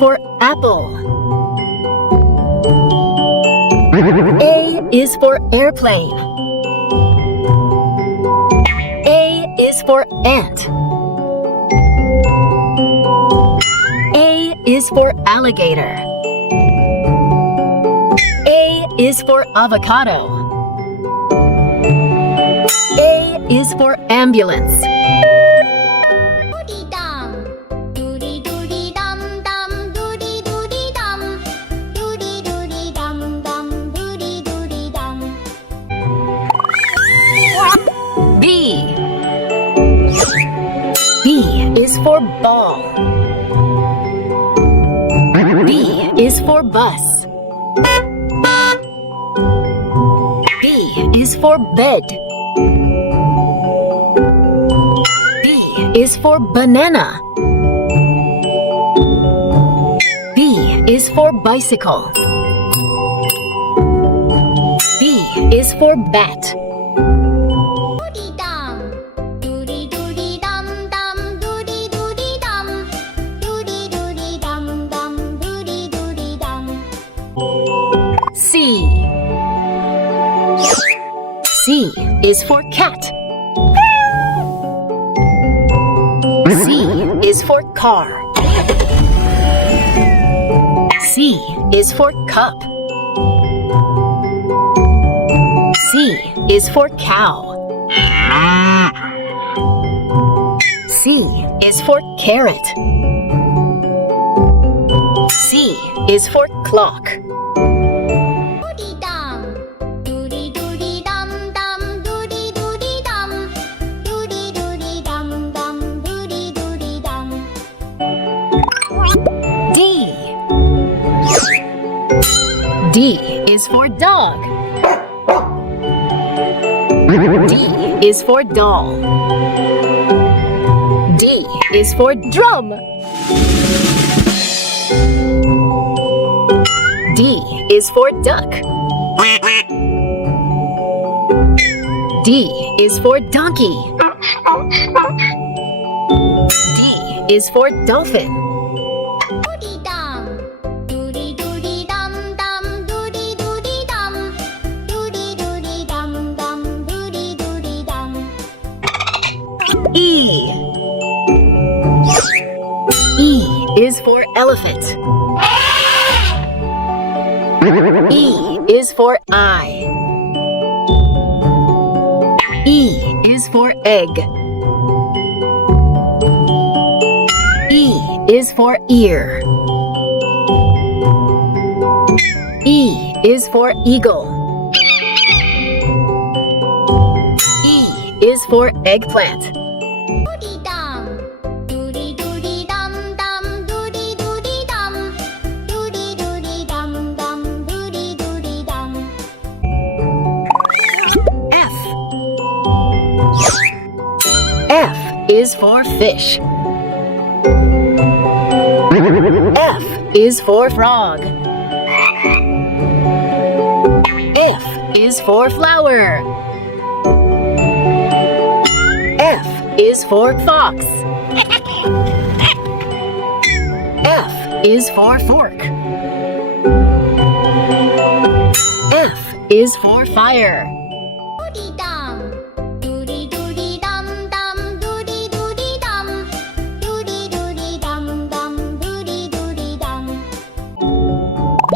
for apple. A is for airplane. A is for ant. A is for alligator. A is for avocado. A is for ambulance. Dodi dum, dodi dodi dum dum, dodi dodi dum, dodi dodi dum dum, dodi dodi dum. B. B is for ball. B is for bus. B is for bed. B is for banana. B is for bicycle. B is for bat. Dodi dum, dodi dodi dum dum, dodi dodi dum, dodi dodi dum dum, dodi dodi dum. C. C is for cat. C is for car. C is for cup. C is for cow. C is for carrot. C is for clock. Dodi dum, dodi dodi dum dum, dodi dodi dum, dodi dodi dum dum, dodi dodi dum. D. D is for dog. D is for doll. D is for drum. D is for duck. D is for donkey. D is for dolphin. Dodi dum, dodi dodi dum dum, dodi dodi dum, dodi dodi dum dum, dodi dodi dum. E. E is for elephant. E is for eye. E is for egg. E is for ear. E is for eagle. E is for eggplant. Dodi dum, dodi dodi dum dum, dodi dodi dum, dodi dodi dum dum, dodi dodi dum. F. F is for fish. F is for frog. F is for flower. F is for fox. F is for fork. F is for fire. Dodi dum, dodi dodi dum dum, dodi dodi dum, dodi dodi dum dum, dodi dodi dum.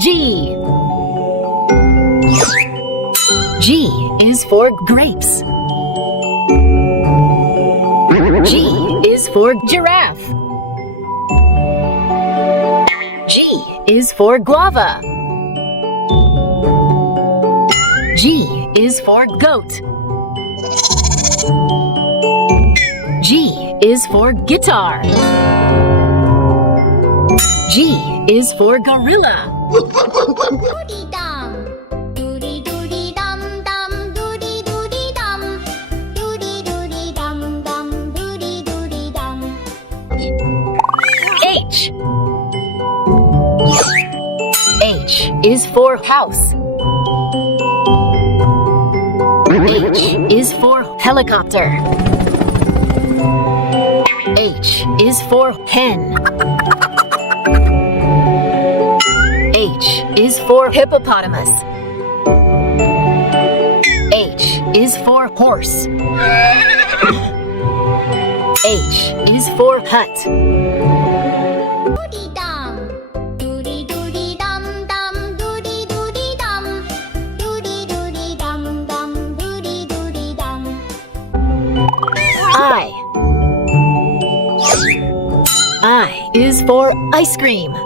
G. G is for grapes. G is for giraffe. G is for guava. G is for goat. G is for guitar. G is for gorilla. Dodi dum, dodi dodi dum dum, dodi dodi dum, dodi dodi dum dum, dodi dodi dum. H. H is for house. H is for helicopter. H is for hen. for hippopotamus. H is for horse. H is for hut. Doody dum. Doody doody dum dum. Doody doody dum. Doody doody dum dum. Doody doody dum. I is for ice cream.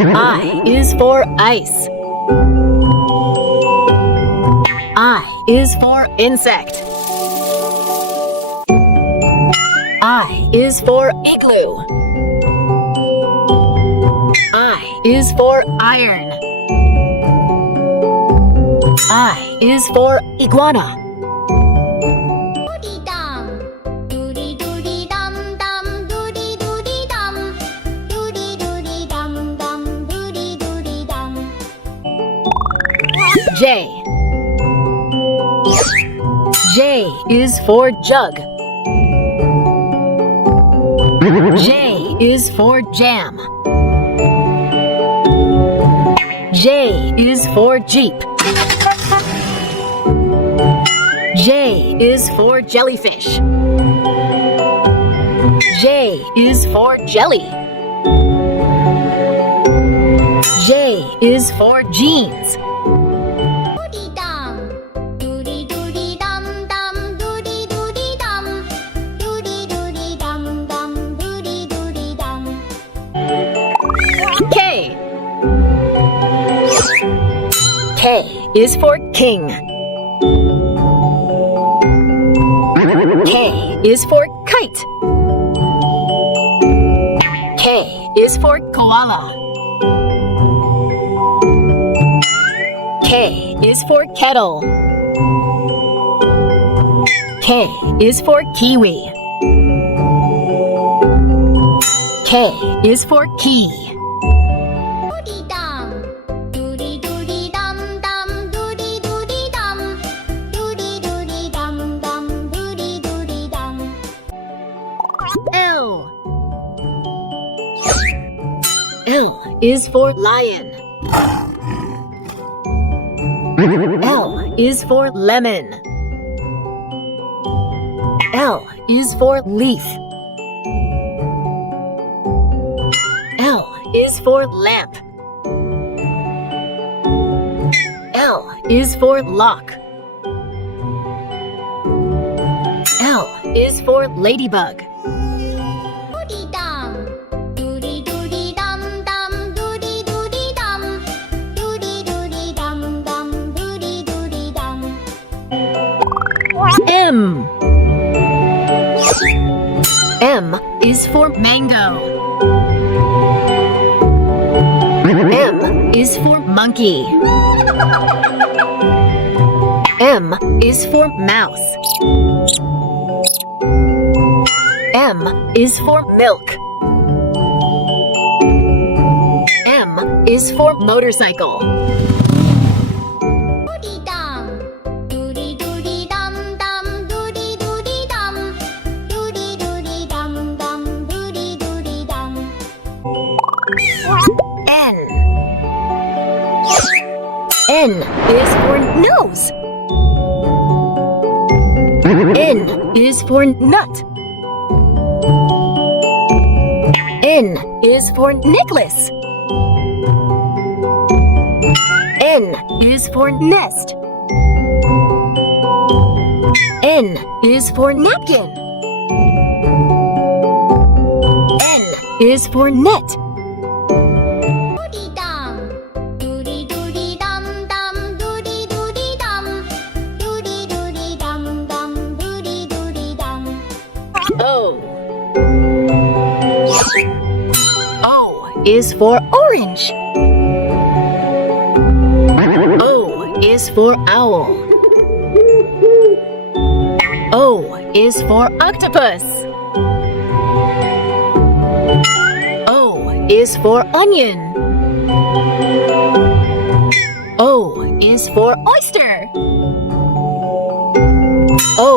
I is for ice. I is for insect. I is for igloo. I is for iron. I is for iguana. Doody dum. Doody doody dum dum. Doody doody dum. Doody doody dum dum. Doody doody dum. J is for jug. J is for jam. J is for jeep. J is for jellyfish. J is for jelly. J is for jeans. Doody dum. Doody doody dum dum. Doody doody dum. Doody doody dum dum. Doody doody dum. K is for king. K is for kite. K is for koala. K is for kettle. K is for kiwi. K is for key. Doody dum. Doody doody dum dum. Doody doody dum. Doody doody dum dum. Doody doody dum. L is for lion. L is for lemon. L is for leaf. L is for lamp. L is for lock. L is for ladybug. Doody dum. Doody doody dum dum. Doody doody dum. Doody doody dum dum. Doody doody dum. M is for mango. M is for monkey. M is for mouse. M is for milk. M is for motorcycle. Doody dum. Doody doody dum dum. Doody doody dum. Doody doody dum dum. Doody doody dum. N is for nose. N is for nut. N is for necklace. N is for nest. N is for napkin. N is for net. Doody dum. Doody doody dum dum. Doody doody dum. Doody doody dum dum. Doody doody dum. O is for orange. O is for owl. O is for octopus. O is for onion. O is for oyster. O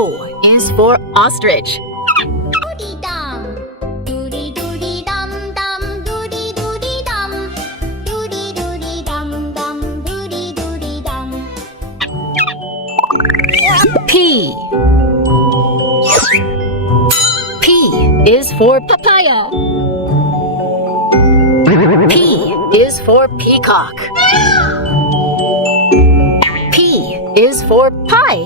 is for ostrich. Doody dum. Doody doody dum dum. Doody doody dum. for papaya. P is for peacock. P is for pie.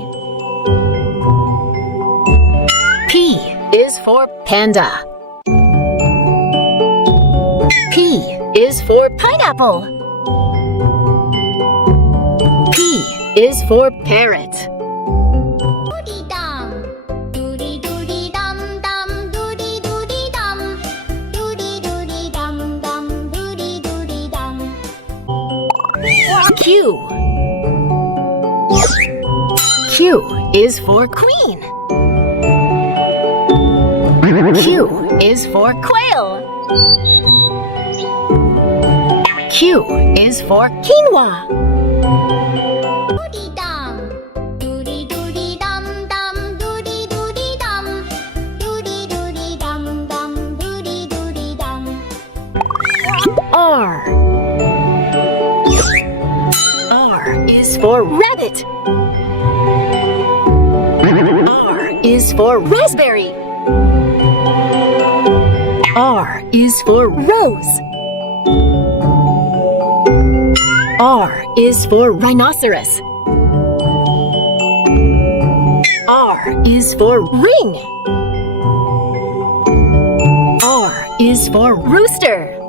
P is for panda. P is for pineapple. P is for parrot. Dodi dum, dodi dodi dum dum, dodi dodi dum, dodi dodi dum dum, dodi dodi dum. Q. Q is for queen. Q is for quail. Q is for quinoa. Dodi dum, dodi dodi dum dum, dodi dodi dum, dodi dodi dum dum, dodi dodi dum. R. R is for rabbit. R is for raspberry. R is for rose. R is for rhinoceros. R is for ring. R is for rooster.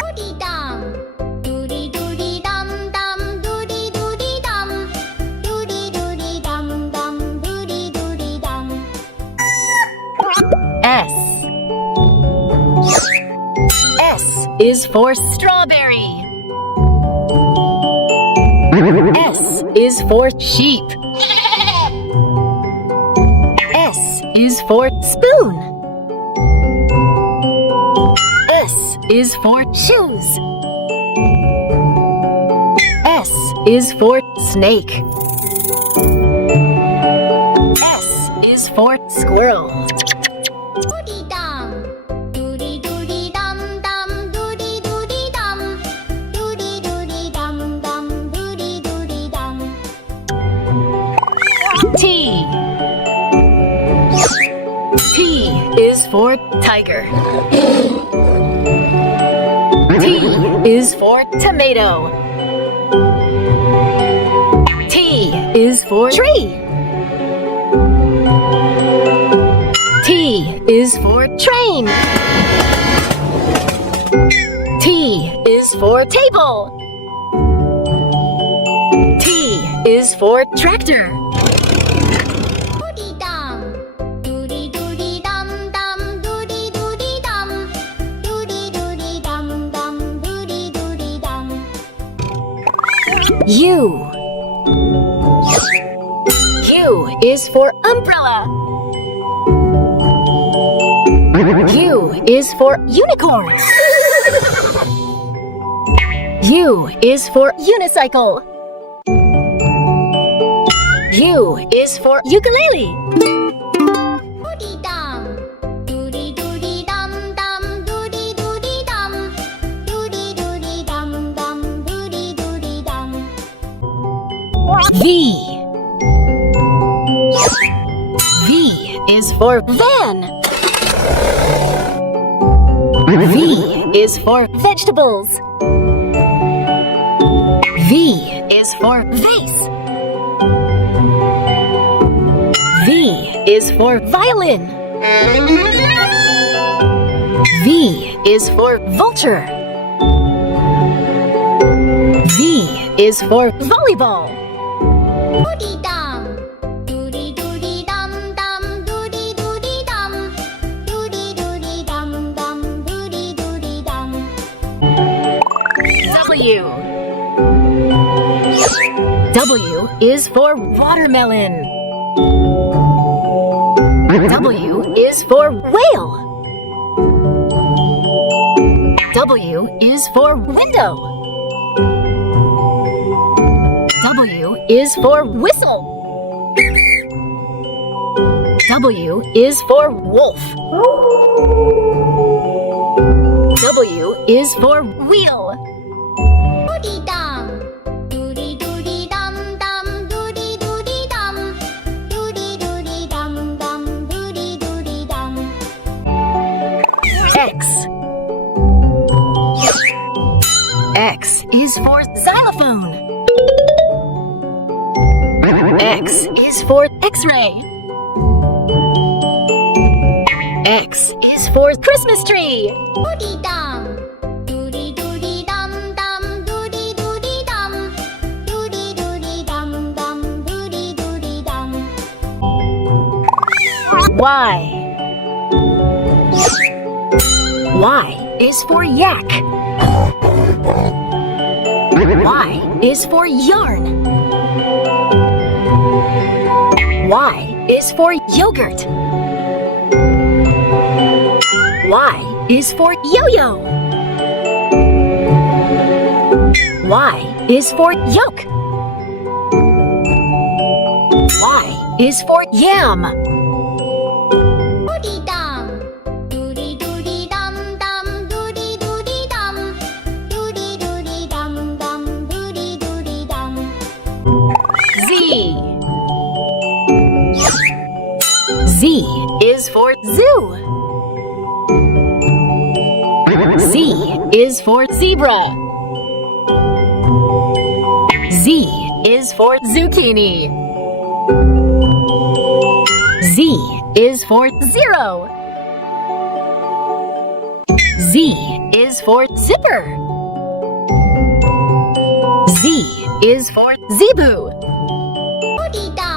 Dodi dum, dodi dodi dum dum, dodi dodi dum, dodi dodi dum dum, dodi dodi dum. S. S is for strawberry. S is for sheep. S is for spoon. S is for shoes. S is for snake. S is for squirrel. Dodi dum, dodi dodi dum dum, dodi dodi dum, dodi dodi dum dum, dodi dodi dum. T. T is for tiger. T is for tomato. T is for tree. T is for train. T is for table. T is for tractor. Dodi dum, dodi dodi dum dum, dodi dodi dum, dodi dodi dum dum, dodi dodi dum. U. U is for umbrella. U is for unicorn. U is for unicycle. U is for ukulele. Dodi dum, dodi dodi dum dum, dodi dodi dum, dodi dodi dum dum, dodi dodi dum. V. V is for van. V is for vegetables. V is for vase. V is for violin. V is for vulture. V is for volleyball. Dodi dum, dodi dodi dum dum, dodi dodi dum, dodi dodi dum dum, dodi dodi dum. W. W is for watermelon. W is for whale. W is for window. W is for whistle. W is for wolf. W is for wheel. Dodi dum, dodi dodi dum dum, dodi dodi dum, dodi dodi dum dum, dodi dodi dum. X is for xylophone. X is for X-ray. X is for Christmas tree. Dodi dum. Dodi dodi dum dum. Dodi dodi dum. Dodi dodi dum dum. Dodi dodi dum. Y. Y is for yak. Y is for yarn. Y is for yogurt. Y is for yo-yo. Y is for yolk. Y is for yam. Dodi dum. Dodi dodi dum dum. Dodi dodi dum. Dodi dodi dum dum. Dodi dodi dum. Z. Z is for zoo. Z is for zebra. Z is for zucchini. Z is for zero. Z is for zipper. Z is for zebu. Dodi dum.